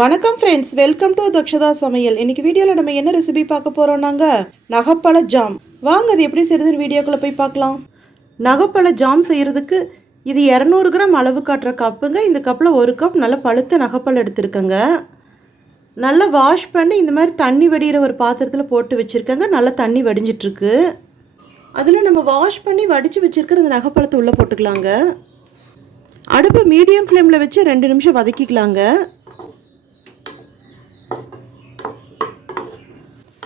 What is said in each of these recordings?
வணக்கம் friends, welcome to தக்ஷதாSamayal. இன்னைக்கு வீடியோவில் நம்ம என்ன ரெசிபி பார்க்க போகிறோம்னாங்க நகப்பழ ஜாம். வாங்க அது எப்படி செய்யறதுன்னு வீடியோக்குள்ளே போய் பார்க்கலாம். நகப்பழ ஜாம் செய்கிறதுக்கு இது 200 கிராம் அளவு காட்டுற கப்புங்க. இந்த கப்பில் 1 கப் நல்ல பழுத்த நகப்பழம் எடுத்துருக்கேங்க. நல்லா வாஷ் பண்ணி இந்த மாதிரி தண்ணி வடிகிற ஒரு பாத்திரத்தில் போட்டு வச்சுருக்கேங்க. நல்லா தண்ணி வடிஞ்சிட்ருக்கு. அதில் நம்ம வாஷ் பண்ணி வடித்து வச்சுருக்கிற இந்த நகப்பழத்தை உள்ளே போட்டுக்கலாங்க. அடுப்பு மீடியம் ஃப்ளேமில் வச்சு 2 நிமிஷம் வதக்கிக்கலாங்க.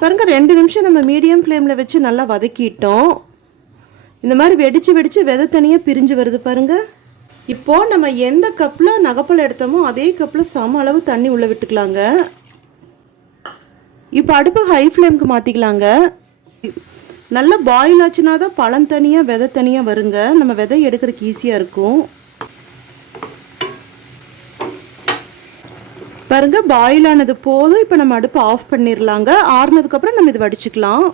பாருங்க, 2 நிமிஷம் நம்ம மீடியம் ஃப்ளேமில் வச்சு நல்லா வதக்கிட்டோம். இந்த மாதிரி வெடித்து விதை தனியாக பிரிஞ்சு வருது பாருங்கள். இப்போது நம்ம எந்த கப்பில் நகப்பழம் எடுத்தோமோ அதே கப்பில் சம அளவு தண்ணி உள்ளே விட்டுக்கலாங்க. இப்போ அடுப்பு ஹை ஃப்ளேமுக்கு மாற்றிக்கலாங்க. நல்லா பாயில் ஆச்சுன்னா தான் பழம் தனியாக விதை தனியாக வருங்க. நம்ம விதை எடுக்கிறதுக்கு ஈஸியாக இருக்கும். பாருங்க, பாயில் ஆனது போதும். இப்போ நம்ம அடுப்பு ஆஃப் பண்ணிடலாங்க. ஆறுனதுக்கப்புறம் நம்ம இது வடிச்சுக்கலாம்.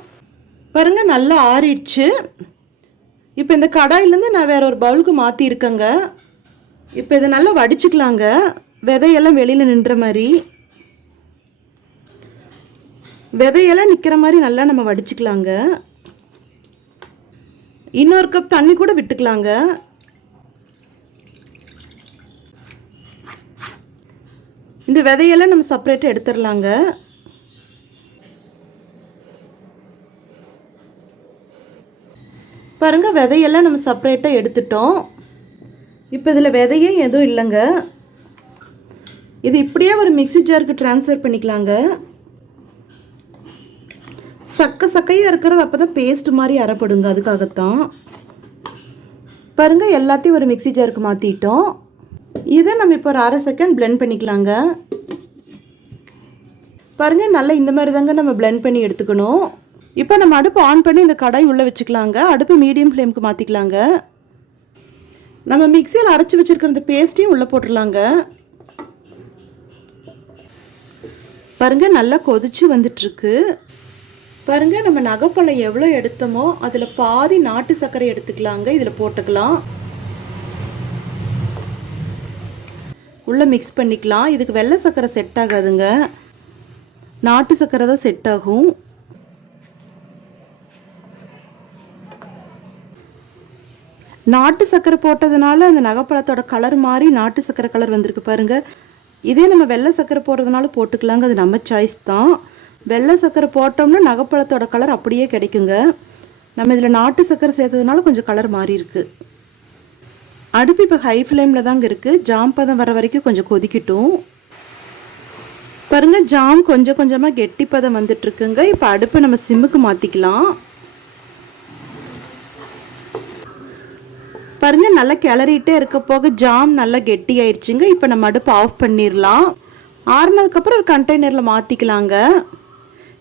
பாருங்க, நல்லா ஆறிடுச்சு. இப்போ இந்த கடாயிலேருந்து நான் வேற ஒரு பவுலுக்கு மாற்றிருக்கேங்க. இப்போ இதை நல்லா வடிச்சுக்கலாங்க. விதையெல்லாம் வெளியில் நின்ற மாதிரி, விதையெல்லாம் நிற்கிற மாதிரி நல்லா நம்ம வடிச்சுக்கலாங்க. இன்னொரு கப் தண்ணி கூட விட்டுக்கலாங்க. இந்த விதையெல்லாம் நம்ம செப்பரேட்டாக எடுத்துடலாங்க. பாருங்கள், விதையெல்லாம் நம்ம செப்பரேட்டாக எடுத்துட்டோம். இப்போ இதில் விதையே எதுவும் இல்லைங்க. இது இப்படியே ஒரு மிக்ஸி ஜாருக்கு ட்ரான்ஸ்ஃபர் பண்ணிக்கலாங்க. சக்கையாக இருக்கிறது அப்போ தான் பேஸ்ட் மாதிரி அரைப்படுங்க, அதுக்காகத்தான். பாருங்கள், எல்லாத்தையும் ஒரு மிக்ஸி ஜாருக்கு மாற்றிட்டோம். இதை நம்ம இப்போ ஒரு 1/2 செகண்ட் பிளெண்ட் பண்ணிக்கலாங்க. பாருங்கள், நல்லா இந்த மாதிரி தாங்க நம்ம பிளெண்ட் பண்ணி எடுத்துக்கணும். இப்போ நம்ம அடுப்பு ஆன் பண்ணி இந்த கடாய் உள்ளே வச்சுக்கலாங்க. அடுப்பு மீடியம் ஃப்ளேமுக்கு மாற்றிக்கலாங்க. நம்ம மிக்சியில் அரைச்சி வச்சுருக்கிற இந்த பேஸ்ட்டையும் உள்ளே போட்டுடலாங்க. பாருங்கள், நல்லா கொதிச்சு வந்துட்டுருக்கு. பாருங்கள், நம்ம நகப்பழம் எவ்வளோ எடுத்தோமோ அதில் பாதி நாட்டு சர்க்கரை எடுத்துக்கலாங்க. இதில் போட்டுக்கலாம். உள்ளே மிக்ஸ் பண்ணிக்கலாம். இதுக்கு வெள்ளை சர்க்கரை செட் ஆகாதுங்க, நாட்டு சர்க்கரை தான் செட் ஆகும். நாட்டு சர்க்கரை போட்டதுனால அந்த நகப்பழத்தோட கலர் மாதிரி நாட்டு சர்க்கரை கலர் வந்திருக்கு பாருங்கள். இதே நம்ம வெள்ளை சர்க்கரை போடுறதுனால போட்டுக்கலாங்க, அது நம்ம சாய்ஸ் தான். வெள்ளை சர்க்கரை போட்டோம்னா நகப்பழத்தோட கலர் அப்படியே கிடைக்குங்க. நம்ம இதில் நாட்டு சர்க்கரை சேர்த்ததுனால கொஞ்சம் கலர் மாறி இருக்கு. அடுப்பு இப்போ ஹை ஃப்ளேமில் தாங்க இருக்குது. ஜாம் பதம் வர வரைக்கும் கொஞ்சம் கொதிக்கட்டும். பாருங்கள், ஜாம் கொஞ்சம் கொஞ்சமாக கெட்டி பதம் வந்துட்டுருக்குங்க. இப்போ அடுப்பை நம்ம சிம்முக்கு மாற்றிக்கலாம். பாருங்கள், நல்லா கிளறிட்டே இருக்க போக ஜாம் நல்லா கெட்டி ஆயிடுச்சுங்க. இப்போ நம்ம அடுப்பு ஆஃப் பண்ணிடலாம். ஆறுனதுக்கப்புறம் ஒரு கண்டெய்னரில் மாற்றிக்கலாங்க.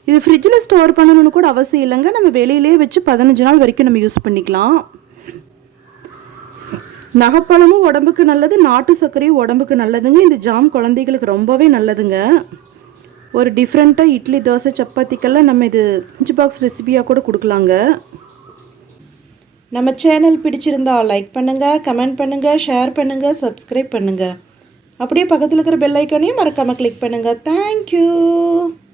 இது ஃப்ரிட்ஜில் ஸ்டோர் பண்ணணும்னு கூட அவசியம் இல்லைங்க. நம்ம வெளியிலே வச்சு 15 நாள் வரைக்கும் நம்ம யூஸ் பண்ணிக்கலாம். நகப்பழமும் உடம்புக்கு நல்லது, நாட்டு சர்க்கரையும் உடம்புக்கு நல்லதுங்க. இந்த ஜாம் குழந்தைகளுக்கு ரொம்பவே நல்லதுங்க. ஒரு டிஃப்ரெண்ட்டாக இட்லி, தோசை, சப்பாத்திக்கெல்லாம் நம்ம இது லஞ்ச் பாக்ஸ் ரெசிபியாக கூட கொடுக்கலாங்க. நம்ம சேனல் பிடிச்சிருந்தா லைக் பண்ணுங்கள், கமெண்ட் பண்ணுங்கள், ஷேர் பண்ணுங்கள், சப்ஸ்கிரைப் பண்ணுங்கள். அப்படியே பக்கத்தில் இருக்கிற பெல் ஐக்கானையும் மறக்காமல் கிளிக் பண்ணுங்கள். தேங்க்யூ.